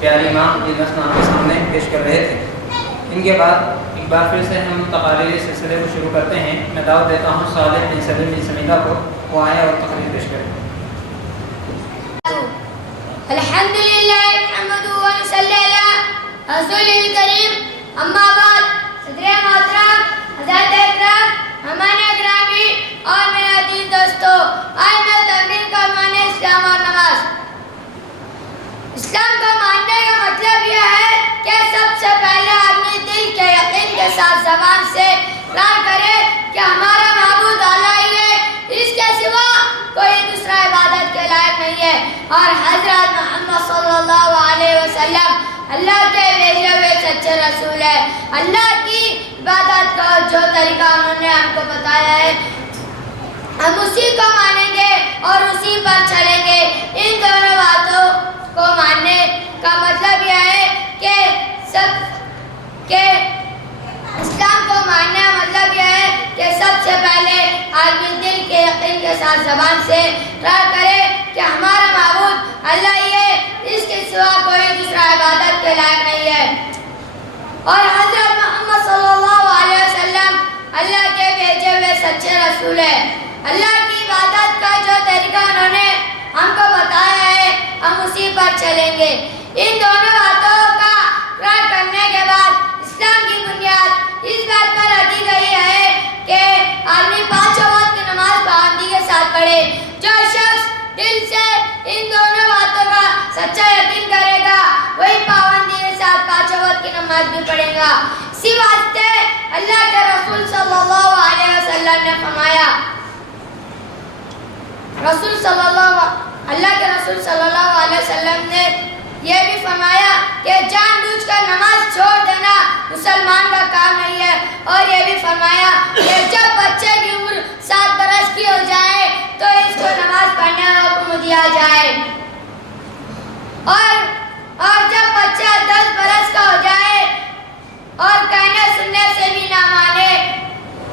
प्यारे इमाम जिलस नाम के सामने पेश कर रहे थे। इनके बाद एक बार फिर से हम तकारीर सिलसिले को शुरू करते हैं। मैं दावत देता हूँ सालिह बिन सलीम बिन समीदा को, वो आए और तकरीर पेश करें। अल्हम्दुलिल्लाह नहमदुहु व नसल्ली अला रसूलिल करीम, अम्मा बाद। सदरे मोहतरम, हज़रत इकराम, हमारे ग्रामी और मेरे अजीज दोस्तों, आज मैं तकरीर का माने इस्लाम और नमाज। इस्लाम को मानने का मतलब यह है कि सबसे पहले आदमी दिल के यकीन के साथ ज़बान से इकरार करे कि हमारा माबूद अल्लाह ही है, इसके सिवा कोई दूसरा इबादत के लायक नहीं है, और हज़रत मोहम्मद सल्लल्लाहु अलैहि वसल्लम अल्लाह के भेजे हुए सच्चे रसूल है। अल्लाह की इबादत का जो तरीका उन्होंने हमको बताया है, हम उसी को मानेंगे और उसी पर चलेंगे। इन दोनों बातों को मानने का मतलब यह है कि इस्लाम को मानने का मतलब यह है कि सबसे पहले आदमी दिल के यकीन के साथ ज़बान से इकरार करे कि हमारा माबूद अल्लाह ही है, इसके सिवा कोई दूसरा इबादत के लायक नहीं है, और हज़रत मोहम्मद सल्लल्लाहु अलैहि वसल्लम अल्लाह के भेजे हुए सच्चे रसूल है। अल्लाह की इबादत का जो तरीका उन्होंने हमको बताया है, हम उसी पर चलेंगे। इन दोनों बातों का इकरार करने के बाद इस्लाम की बुनियाद इस बात पर रखी गई है कि आदमी पांचों वक्त की नमाज पाबंदी के साथ पढ़े। जो शख्स दिल से इन दोनों बातों का सच्चा यकीन करेगा, वही पाबंदी के साथ पांचों वक्त की नमाज भी पढ़ेगा। इसी वास्ते अल्लाह के रसूल सल्लल्लाहु अलैहि वसल्लम ने फरमाया, अल्लाह के रसूल सल्लल्लाहु अलैहि वसल्लम ने यह भी फरमाया कि जानबूझकर नमाज छोड़ देना मुसलमान का काम नहीं है, और यह भी फरमाया कि जब बच्चे की उम्र 7 बरस की हो जाए तो इसको नमाज पढ़ने का हुक्म दिया जाए, और जब बच्चा 10 बरस का हो जाए और कहने सुनने से भी ना माने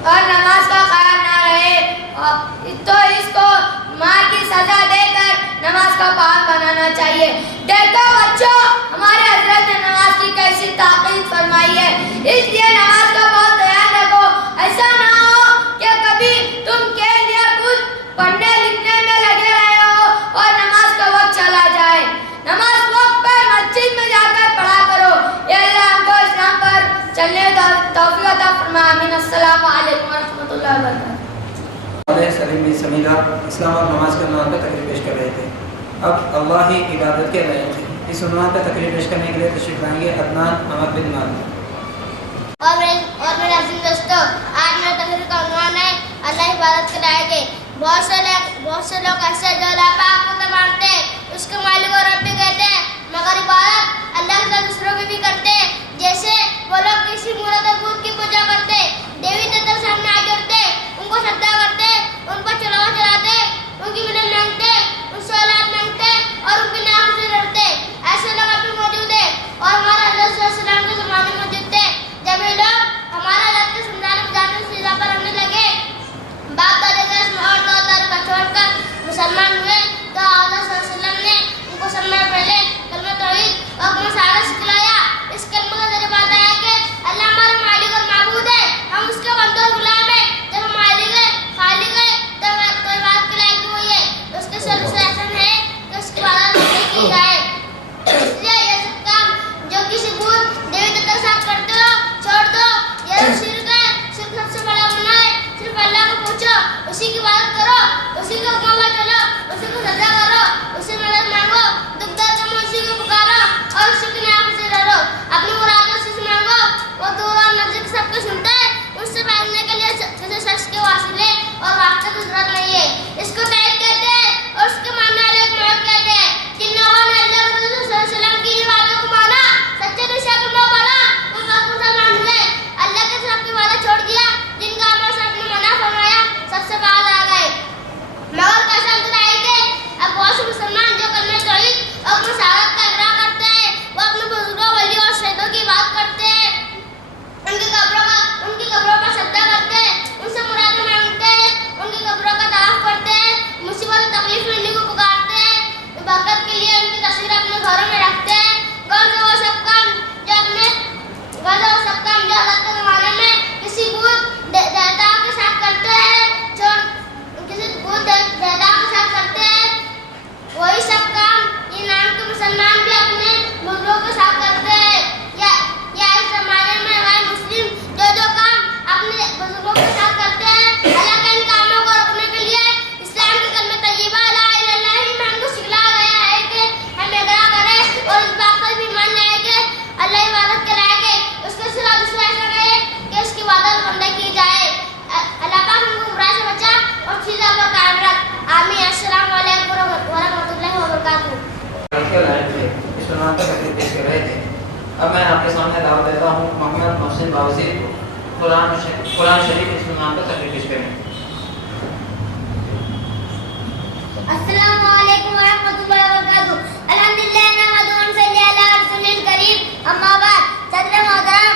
और नमाज का ख्याल ना रहे, तो इसको मार की सजा देकर नमाज का पाबंद बनाना चाहिए। देखो बच्चों, हमारे हजरत ने नमाज की कैसी ताकीद फरमाई है, इसलिए नमाज का बहुत ध्यान रखो। ऐसा ना हो कि कभी तुम के लिए खुद पढ़ने लिखने में लगे रहे हो और नमाज का वक्त चला जाए। नमाज वक्त पर मस्जिद में जाकर पढ़ा करो। ये अल्लाह हमको इस्लाम पर चलने का तौफीक अता फरमाए। आमीन। अस्सलामु अलैकुम व रहमतुल्लाहि व बरकातहू। सलीम बिन समीदा इस्लाम और नमाज के उन्वान पर तकरीर पेश कर रहे थे। अब अल्लाह ही इबादत के लायक है। इस उन्वान पर तकरीर पेश करने के लिए तशरीफ लाएंगे अदनान अहमद बिन मालिक। और मेरे अजीज दोस्तों, आज मेरा तकरीर का उन्वान है अल्लाह इबादत के लायक है। बहुत से लोग ऐसे जो अल्लाह पाक को तो मानते हैं, उसको मालिक और रब भी कहते हैं, मगर इबादत अल्लाह के साथ दूसरों की भी करते हैं। जैसे वो लोग किसी मूर्त और बुत की पूजा करते, देवी देवता सामने आगे उठते, उनको श्रद्धा करते, उन पर चढ़ावा चढ़ाते, उनकी मदद मांगते, उनसे औलाद मांगते और उनके नाम से डरते। ऐसे लोग अभी मौजूद है और हमारा सल्लल्लाहु के ज़माने में मौजूद थे। जब ये लोग हमारा रब के समझाने बुझाने से सीधा पर रहने लगे, बाप दादा का और दौर का छोड़कर मुसलमान हुए, तो अल्लाह सल्लल्लाहु अलैहि वसल्लम ने उनको सबसे पहले कलमा तौहीद और कलमा शहादत सिखलाया। इस कलमा का जरिए बताया कि अल्लाह हमारा मालिक और माबूद है, हम उसके बंदे और गुलाम हैं। जब हम मालिक है, खालिक है, तब इस उन्वान पर तकरीर पेश कर रहे थे। अब मैं आपके सामने दावत देता हूँ मोहम्मद मोहसिन बावज़ीर कुरान शरीफ इस उन्वान पर तकरीर पेश करें। अस्सलामु अलैकुम व रहमतुल्लाहि व बरकातुहू। अल्हम्दुलिल्लाह नहमदुहु व नसल्ली अला रसूलिल करीम। अम्मा बाद। सदर मोहतरम,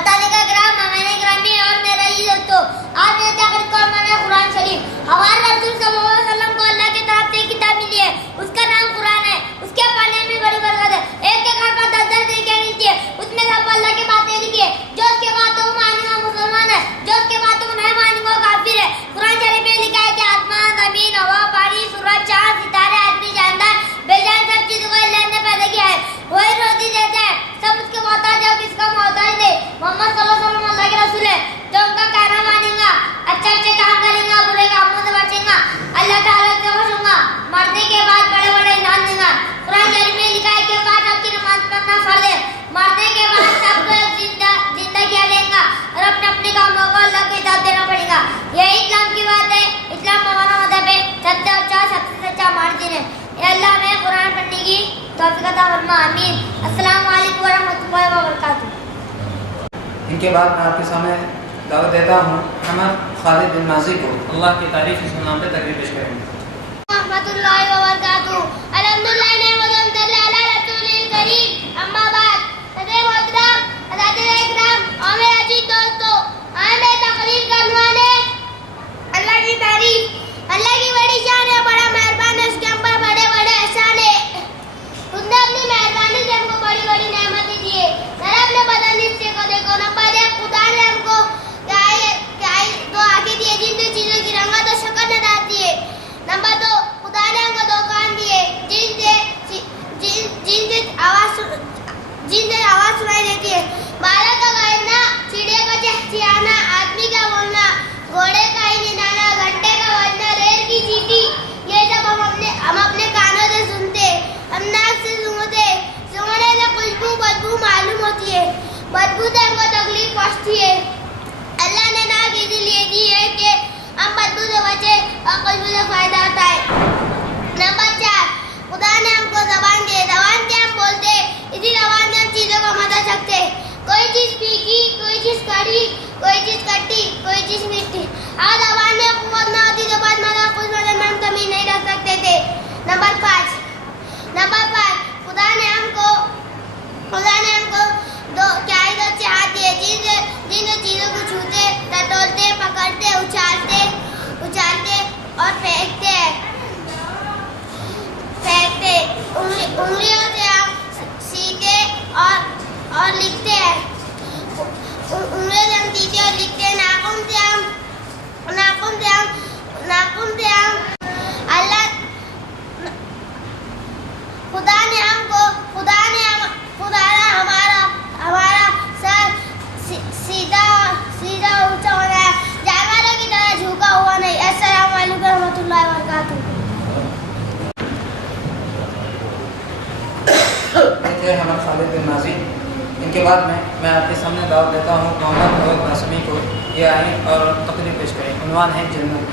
अतालिका किराम, मेहमान गिरामी और मेरे अजीज दोस्तों, आज मेरे तकरीर का मौजूद है कुरान शरीफ। हमारे रसूल सल्लल्लाहु अलैहि वसल्लम को अल्लाह की तरफ से किताब मिली है, उसका नाम कुरान है। उसके पढ़ने में बड़ी बरकत है। एक के घर पर 10 तरीके मिलती है, उसमें सब अल्लाह की बातें लिखी है। जो उसके बातों को मानेगा मुसलमान है, जो उसके बातों को नहीं मानेगा काफिर है। कुरान शरीफ में लिखा है कि आसमान, जमीन, हवा, पानी, सूरज, चांद, सितारे, आदमी, जानदार, बेजान सब चीजों को अल्लाह ने पैदा किया है। वही रोटी देता है, सब उसके मोहताज है, किसका मोहताज नहीं। मोहम्मद सल्लल्लाहु अलैहि वसल्लम अल्लाह के रसूल है, जो उनका कहना मानेगा, अच्छे अच्छे काम करेगा, बुरे कामों से बचेगा, अल्लाह ताला से खुश होगा, मरने के बाद बड़े बड़े इनाम देगा। कुरान शरीफ में लिखा है कि पांच वक्त की नमाज पढ़ना फर्ज है, मरने के बाद सबको जिंदा किया जाएगा और अपने अपने कामों को अल्लाह को हिसाब देना पड़ेगा। यही इस्लाम की बात है। इस्लाम हमारा मज़हब है, सबसे अच्छा सबसे सच्चा हमारा दिन है। ये अल्लाह हमें कुरान पढ़ने की तौफीक अता फरमा, आमीन। अस्सलामु अलैकुम व रहमतुल्लाहि व बरकातुहू। इनके बाद मैं आपके सामने दावत देता हूँ अहमद खालिद बिन माजी को अल्लाह की तारीफ इस नाम पर तकरीर पेश करेंगे। रहमतुल्लाहि व बरकातुहू। अल्हम्दुलिल्लाह नहमदुहु व नसल्ली अला रसूलिल करीम। अम्मा बाद। सदर मोहतरम, अज़ादिल इकराम और मेरे अजीज दोस्तों, आज मैं तकरीर का उन्वान है अल्लाह की तारीफ। अल्लाह की बड़ी शान है, बड़ा मेहरबान है, उसके ऊपर बड़े बड़े एहसान है। उसने अपनी मेहरबानी से हमको बड़ी बड़ी नेमतें दी है। जरा अपने बदन हिस्से को देखो। नंबर 1, खुदा ने हमको दो आंखें दी है, जिनसे चीजों की रंगत और शक्ल नजर आती है। नंबर 2, खुदा ने हमको 2 कान दिए, जिनसे आवाज सुनाई देती है। बालक का गरजना, चिड़िया का चहचहाना, आदमी का बोलना, घोड़े का ही निनाना, घंटे का बजना, रेल की चींटी, ये सब हम अपने कानों से सुनते, हम नाक से सूंघते। सूंघने से खुशबू बदबू मालूम होती है, बदबू से हमको तकलीफ पहुंचती है। अल्लाह ने नाक इसीलिए दी है कि हम बदबू से बचे और खुशबू से फायदा होता है। नंबर 4, खुदा ने हमको ज़बान दी है, ज़बान से हम बोलते, इसी ज़बान से हम चीज़ों को समझ सकते। कोई चीज़ फीकी, कोई चीज़ कड़ी, कोई चीज़ खट्टी, कोई चीज़ मीठी। आज ज़बान में कुव्वत न होती तो बात मज़ा खुश में हम कमी नहीं रख सकते थे। नंबर 5, खुदा ने हमको 2 अच्छे हाथ दिए, जिन चीज़ों को छूते, टटोलते, पकड़ते, उछालते और फेंकते। उंगलियों से हम सीखते और लिखते हैं। उंगलियों से हम सीखते और लिखते हैं। नाखून से हम अल्लाह खुदा ने हमारा सर सीधा ऊंचा होना है, जानवरों की तरह झुका हुआ नहीं। अस्सलामु अलैकुम व रहमतुल्लाहि व बरकातुहू। अहमद खालिद बिन माजी। इनके बाद मैं आपके सामने दावत देता हूँ मोहम्मद फरूक नासमी को, ये आए और तकरीर पेश करें। उन्वान है जन्नत।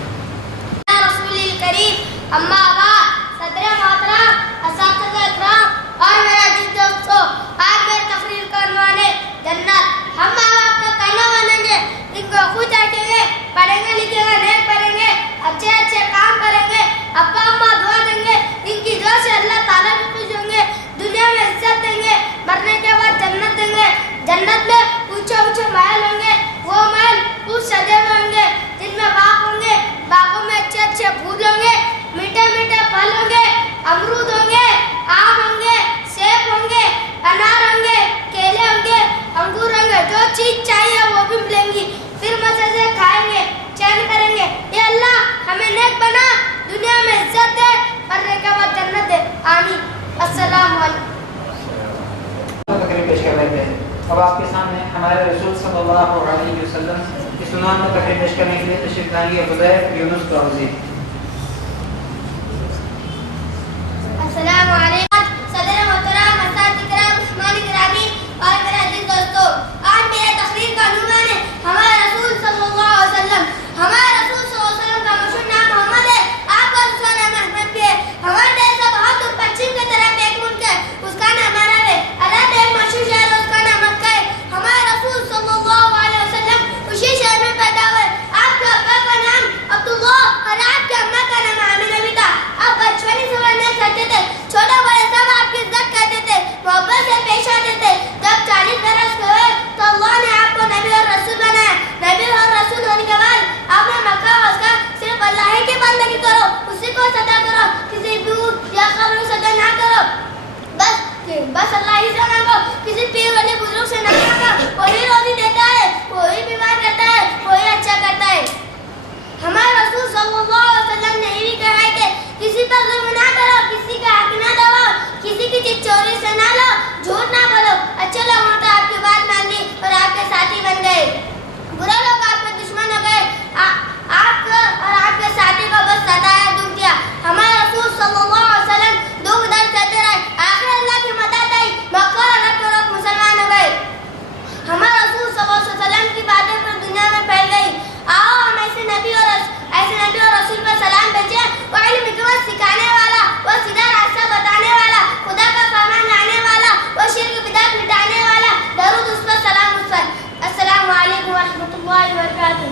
रसूलिल करीम। अम्मा बाद। सदर मोहतरम, असातिज़ा इकराम और मेरे अजीज दोस्तों, आज मेरी तकरीर का उन्वान है जन्नत। हम माँ बाप का कहना मानेंगे, इनको खुद रखेंगे, पढ़ेंगे लिखेंगे, नेक करेंगे, अच्छे अच्छे काम करेंगे, अब्बा अम्मा दुआ देंगे, इनकी दुआ से अल्लाह ताला भी खुश होंगे, दुनिया में इज्जत देंगे, मरने के बाद जन्नत देंगे। जन्नत में ऊंचे ऊंचे महल होंगे, वो महल कुछ सजे हुए होंगे, जिनमें बाग होंगे, बागों में अच्छे अच्छे फूल होंगे, मीठे मीठे फल होंगे, अमरूद होंगे, आम होंगे, सेब होंगे, अनार होंगे, केले होंगे, अंगूर होंगे। जो चीज चाहिए वो भी मिलेंगी। फिर मजे से खाएंगे, चैन करेंगे। ये अल्लाह हमें नेक बना, दुनिया में इज्जत दे, मरने के बाद जन्नत दे, आमीन। अस्सलामु अलैकुम। तकरीर पेश कर रहे थे। अब आपके सामने हमारे रसूल सल्लल्लाहु अलैहि वसल्लम की सुन्नत में तकरीर पेश करने के लिए तशरीफ लाएंगे हुज़ैफ यूनुस बावज़ीर। अस्सलामु अलैकुम। सदर मोहतरम, असातिज़ा इकराम, मेहमान गिरामी और मेरे अजीज दोस्तों, आज मेरे तकरीर का उन्वान है हमारे रसूल सल्लल्लाहु अलैहि वसल्लम। हमारे रसूल सल्लल्लाहु अलैहि वसल्लम का मशहूर नाम मोहम्मद है, आपका रसूल नाम अहमद भी है। हमारे देश से बहुत दूर पश्चिम की तरफ एक मुल्क है, उसका नाम मोहब्बत से पेश आते थे। जब 40 बरस के हुए तो अल्लाह ने आपको नबी और रसूल बनाया। नबी और रसूल होने के बाद आपने मक्का वास्ता सिर्फ अल्लाह की बंदगी करो, उसी को सदा करो, किसी भूत या कब्र को सदा ना करो। बस अल्लाह ही से मांगो, किसी पीर वाले बुजुर्ग से ना मांगो। वही रोजी देता है, वही बीमार करता है, वही अच्छा करता है। हमारे रसूल सल्लल्लाहु अलैहि वसल्लम ने भी कहा है कि किसी पर जुल्म ना करो, किसी का हक ना दबाओ, किसी की चीज चोरी से ना लो, झूठ ना बोलो। अच्छे लोगों ने आपकी बात मान ली और आपके साथी बन गए, बुरे लोग आपके दुश्मन हो गए, आपको और आपके साथी को बस सताया, दुख दिया। हमारे रसूल सल्लल्लाहु अलैहि वसल्लम दुख दर्द करते रहे, आखिर अल्लाह की मदद आई, मक्का और अरब के लोग मुसलमान हो गए। हमारे रसूल सल्लल्लाहु अलैहि वसल्लम की बातें पूरी दुनिया में फैल गई। आओ हम ऐसे नबी और रसूल पर सलाम भेजें, वो इल्म हिकमत सिखाने वाला, वो सीधा रास्ता बताने वाला, खुदा का फरमान लाने वाला, वो शिर्क बिदअत मिटाने वाला। दरूद उस पर, सलाम उस पर। अस्सलामु अलैकुम व रहमतुल्लाहि व बरकातुहू।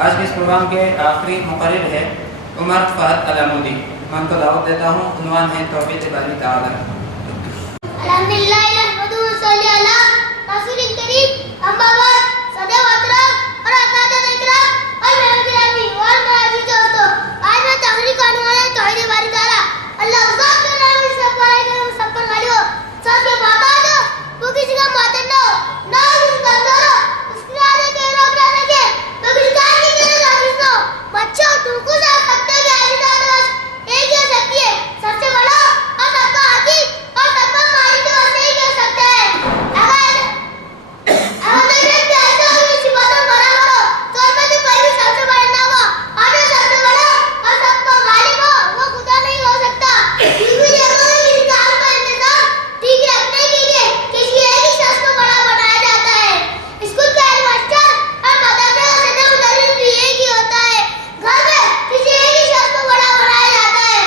आज के इस प्रोग्राम के आखिरी मुकर्रिर है उमर फहद अलामुद्दी। मैं उनको दावत देता हूँ। उन्वान है तौफीक बारी ताला। अल्हम्दुलिल्लाह नहमदुहु व नसल्ली अला रसूलिल करीम, अम्मा बाद। सदैव अतराम और असातिज़ा इकराम और मेरे गिरामी और मेरे अजीज दोस्तों, आज मैं तकरीर करने वाला हूं तौहीद बारी ताला। अल्लाह उज़्ज़त कर रहा हूं, सब पर आए हम सब पर गाली हो, सबके बाबा दो, वो किसी का मातन ना हो, ना किसी का अंदर हो, उसके आगे के रोक ना लगे, तो किसी का आगे के रोक ना हो। बच्चों तुमको सब सकते हैं कि आज दादा एक ही हो सकती है, सबसे बड़ा और सबका हाकिम और सबका मालिक तो ऐसे ही कर सकते हैं। अगर एक प्यासा हो इसी बात में मरा करो तो उसमें से कोई भी सबसे बड़ा ना हो और जो सबसे बड़ा और सबका मालिक हो वो खुदा नहीं हो सकता। क्योंकि देखो इस काम का इंतजाम ठीक रखने के लिए किसी एक ही शख्स को बड़ा बनाया जाता है। स्कूल का हेडमास्टर और मदरसे का सदर मुदर्रिस भी एक ही होता है। घर में किसी एक ही शख्स को बड़ा बनाया जाता है,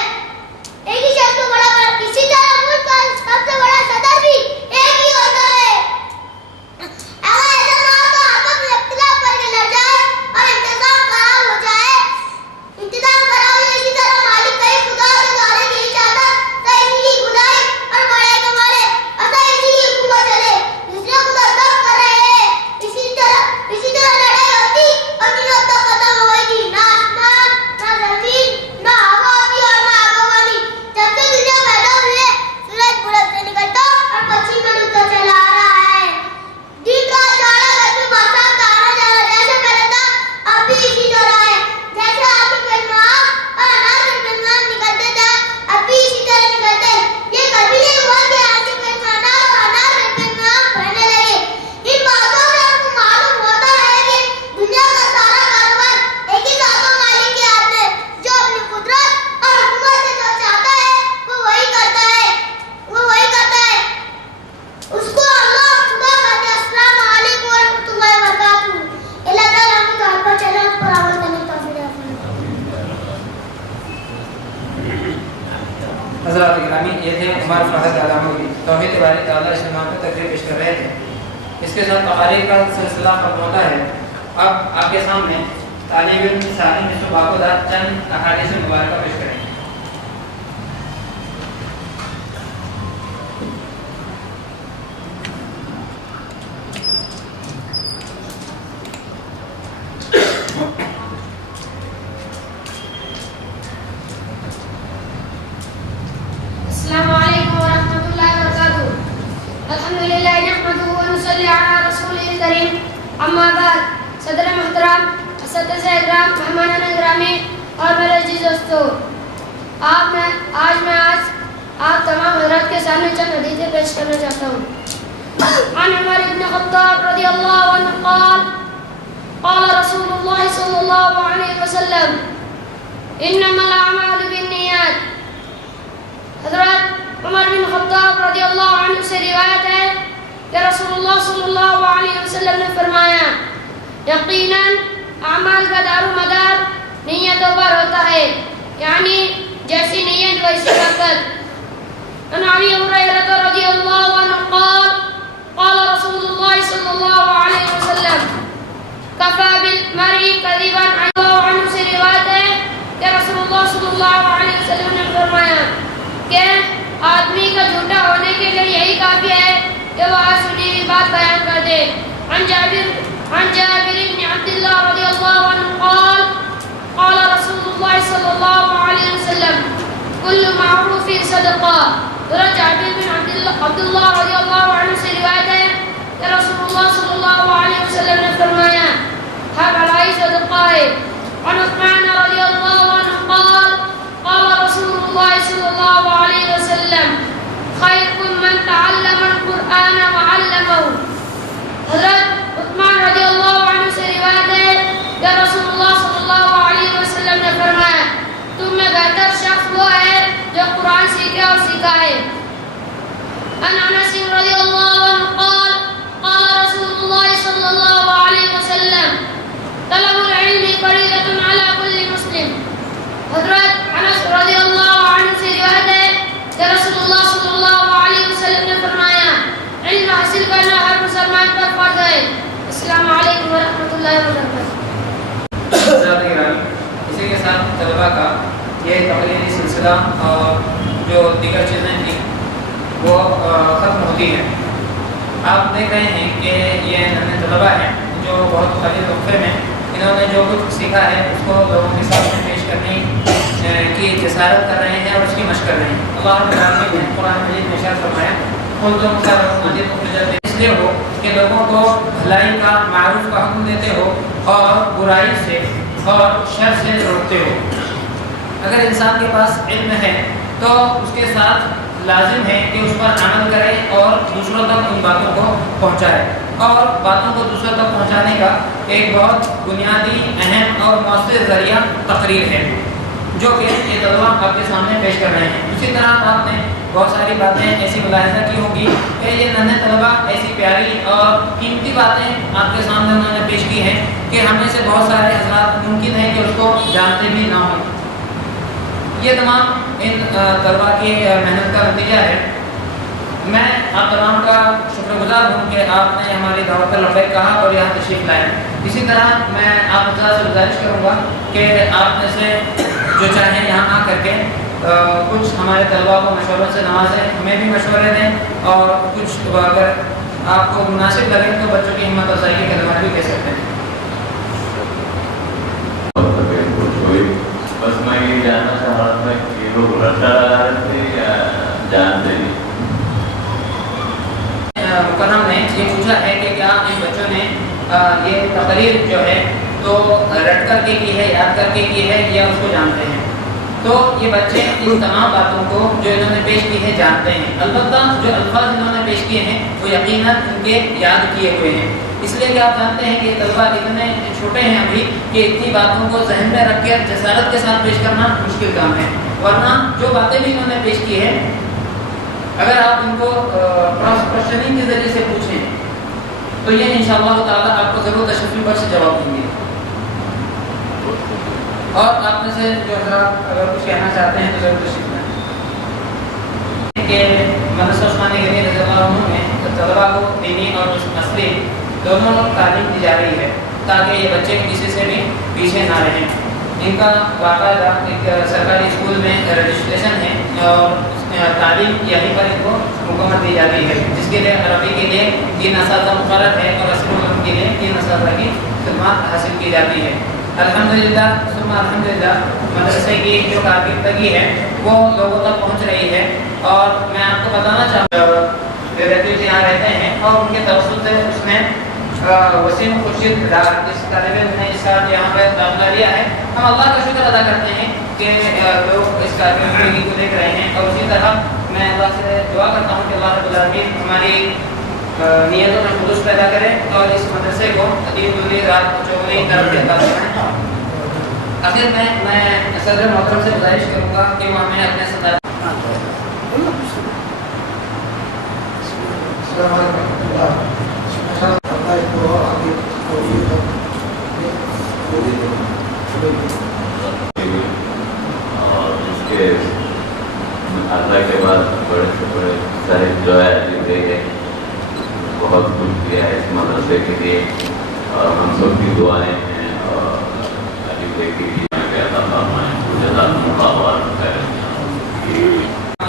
एक ही शख्स को बड़ा बना। किसी तरह मुल्क का सबसे बड़ा सदर भी एक ही होता है। अगर ऐसा ना हो तो आपस में इख्तिलाफ करके लड़ जाए और इंतजाम खराब हो जाए। इंतजाम खराब हो इसी तरह मालिक कहीं खुदा के द्वारे नहीं चाहता तो इसी की खुदाई और बड़े को मारे और तो इसी की हुकूमत चले, दूसरे खुदा तब कर रहे हैं। इसी तरह लड़ाई होती और दिनों तक खत्म होगी। ना आसमान, ना जमीन, ना हवा होती और ना आगवानी। जब से दुनिया पैदा हुई है सूरज पूरब से निकलता और पश्चिम में डूबता चला आ रहा है। दिन का उजाला करके मौसम का आना जाना जैसे पहले था अब भी इसी तरह है। जैसे आम के पेड़ में आम और अनार के पेड़ में आम निकलते थे अब भी इसी तरह निकलते हैं। ये कभी नहीं हुआ कि आम के पेड़ में अनार और अनार के पेड़ में आम फलने लगे। इन बातों से आपको मालूम होता है कि दुनिया का सारा कारोबार एक ही ज़ातो मालिक के हाथ में, जो अपनी कुदरत और हुकूमत से जो चाहता है वो वही करता है, उसको अल्लाह खुदा कहते हैं। अस्सलामु अलैकुम व रहमतुल्लाहि व बरकातुहू। अल्लाह ताला हमको घर पर चले उस पर अमल करने की तौफीक दे। हज़रात गिरामी, ये थे उमर फहद अलामुद्दी। तौहीद बारी ताला इस नाम पर तकरीर पेश कर रहे थे। इसके साथ तकारीर का सिलसिला खत्म होता है। अब आपके सामने तालिब इल्म की सानी में सुबाकुदार चंद अहादीस मुबारका पेश करेंगे। अस्सलामु अलैकुम व रहमतुल्लाहि व बरकातुहू। अल्हम्दुलिल्लाह नहमदुहु व नसल्ली अला रसूलिल करीम, अम्मा बाद। सदर मोहतरम, असतिज़ा इकराम, मेहमानान गिरामी और मेरे अजीज दोस्तों, आज मैं आप तमाम हज़रात के सामने चंद हदीसें पेश करना चाहता हूँ। अन उमर इब्न ख़त्ताब रज़ियल्लाहु अन्हु क़ाल रसूलुल्लाह सल्लल्लाहु अलैहि वसल्लम इन्नमल अअमालु बिन्नियात। हज़रत उमर बिन ख़त्ताब रज़ियल्लाहु अन्हु से रिवायत है कि रसूलुल्लाह सल्लल्लाहु अलैहि वसल्लम ने फरमाया, यकीनन अमाल का दारुमदार नियतों पर होता है, यानी जैसी नियत वैसी बरकत। अन अबी हुरैरा रज़ियल्लाहु अन्हु क़ाल रसूलुल्लाह सल्लल्लाहु अलैहि वसल्लम कफ़ा बिल मरई कज़िबन। अन्हु से रिवायत है कि रसूलुल्लाह सल्लल्लाहु अलैहि वसल्लम ने फरमाया कि आदमी का कि वह सुनी हुई बात बयान कर दे। अन जाबिर इब्न अब्दुल्लाह रज़ियल्लाहु अन्हु क़ाल रसूलुल्लाह सल्लल्लाहु अलैहि वसल्लम कुल्लु मारूफिन सदक़ा। जाबिर बिन अब्दुल्लाह रज़ियल्लाहु अन्हु से रिवायत है कि रसूलुल्लाह सल्लल्लाहु अलैहि वसल्लम ने फरमाया हर भलाई सदक़ा है। और उस्मान रज़ियल्लाहु अन्हु क़ाल रसूलुल्लाह सल्लल्लाहु अलैहि वसल्लम खैरुकुम मन तअल्लमा अल-कुरआन व अल्लमहु। हज़रत उस्मान रज़ियल्लाहु अन्हु से रिवायत है कि रसूलुल्लाह सल्लल्लाहु अलैहि वसल्लम ने फरमाया तुम में बेहतर शख्स वो है जो कुरान सीखे और सिखाए। अन अनस रज़ियल्लाहु अन्हु क़ाल रसूलुल्लाह सल्लल्लाहु अलैहि वसल्लम तलबुल इल्मी फरीज़तुन अला कुल्ली मुस्लिम। हज़रत अनस रज़ियल्लाहु अन्हु से रिवायत है कि रसूलुल्लाह सल्लल्लाहु अलैहि वसल्लम ने फरमाया इल्म हासिल करना हर मुसलमान पर फर्ज है। अस्सलामु अलैकुम व रहमतुल्लाहि व बरकातहू। इसी के साथ तलबा का ये तकरीरी सिलसिला और जो दीगर चीज़ें थी वो ख़त्म होती हैं। आप देख रहे हैं कि ये नन्हे तलबा हैं जो बहुत कलील वक्फे में इन्होंने जो कुछ सीखा है उसको लोगों के सामने पेश करने की जसारत कर रहे हैं और उसकी मशक़ कर रहे हैं। अल्लाह ने कुरान मजीद में इरशाद फरमाया खुद तो इसलिए हो कि लोगों को भलाई का मारूफ का हुक्म देते हो और बुराई से और शर से रोकते हो। अगर इंसान के पास इल्म है तो उसके साथ लाजिम है कि उस पर अमल करे और दूसरों तक उन बातों को पहुंचाए। और बातों को दूसरों तक पहुंचाने का एक बहुत बुनियादी अहम और मौसर ज़रिया तकरीर है जो कि ये तलबा आपके सामने पेश कर रहे हैं। इसी तरह आपने बहुत सारी बातें ऐसी मुलाहिज़ा की होगी कि ये नन्हे तलबा ऐसी प्यारी और कीमती बातें आपके सामने उन्होंने पेश की हैं कि हमें से बहुत सारे हज़रात मुमकिन है कि उसको जानते भी ना हों। ये तमाम इन तलबा की मेहनत का नतीजा है। मैं आप तमाम का शुक्रगुजार हूँ कि आपने हमारी दावत पर लब्बैक कहा और यहाँ तशरीफ़ लाए। इसी तरह मैं आप से गुजारिश करूँगा कि आप में से जो चाहें यहाँ आ करके कुछ हमारे तलबा को मशवरों से नवाजें, हमें भी मशवरे दें और कुछ अगर आपको मुनासिब लगे तो बच्चों की हिम्मत अफजाई के कदमात भी कह सकते हैं। बस मैं ये जानना चाह रहा था कि लोग रट्टा लगा रहे थे या जानते नहीं। मुकर्रम ने ये पूछा है कि क्या इन बच्चों ने ये तकरीर जो है तो रट करके की है, याद करके की है या उसको जानते हैं। तो ये बच्चे इन तमाम बातों को जो इन्होंने पेश की है जानते हैं। अलबत्ता जो अल्फाज इन्होंने पेश किए हैं वो यकीनन इनके याद किए हुए हैं। इसलिए कि आप जानते हैं कि तलबा इतने छोटे हैं अभी कि इतनी बातों को जहन में रख कर जसारत के साथ पेश करना मुश्किल काम है। वरना जो बातें भी इन्होंने पेश की है अगर आप इनको क्रॉस क्वेश्चनिंग के जरिए से पूछें तो ये इंशाअल्लाह ताला आपको ज़रूर तशफ़ी बख्श जवाब देंगे। और आप में से जो अगर कुछ कहना चाहते हैं तो ज़रूर तशरीफ़ लाएं कि मदरसा उस्मानिया रज़ियल्लाहु अन्हु में तलबा को दीनी और असली दोनों तालीम दी जा रही है ताकि ये बच्चे किसी से भी पीछे ना रहें। इनका बाकायदा एक सरकारी स्कूल में रजिस्ट्रेशन है और तालीम यहीं पर इनको मुकम्मल दी जाती है, जिसके लिए अरबी के लिए 3 असातिज़ा मुक़र्रर है और असली उलूम के लिए 3 असातिज़ा की खिदमत हासिल की जाती है। अल्हम्दुलिल्लाह सुम्मा अल्हम्दुलिल्लाह मदरसे की जो कारकर्दगी है वो लोगों तक पहुँच रही है। और मैं आपको बताना चाहूँगा रिलेटिव्स यहाँ रहते हैं और उनके तवस्सुत से उसने वसीम खुर्शीद इस तालिब इल्म ने इसका यहाँ पर दाखिला लिया है। हम अल्लाह का शुक्र अदा करते हैं कि लोग इस कारकर्दगी को देख रहे हैं। और उसी तरह मैं अल्लाह से दुआ करता हूँ कि अल्लाह रब्बुल आलमीन हमारी नियतों में खुलूस पैदा करें और इस मदरसे को दिन दूनी रात चौगुनी तरक्की अता फरमाएं। आखिर में मैं सदर मोहतरम से गुजारिश करूँगा कि वो हमें अपने सदर और इसके अल्लाह के बाद बड़े से बड़े सारे जो है बहुत कुछ किया है इस मदरसे के लिए और हम सब की दुआएं हैं और अली की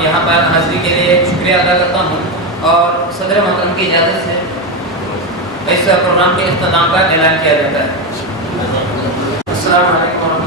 यहाँ पर हाजिरी के लिए शुक्रिया अदा करता हूँ और सदर मोहतरम की की इजाज़त से इस प्रोग्राम के इख्तिताम का ऐलान किया जाता है। अस्सलाम वालेकुम।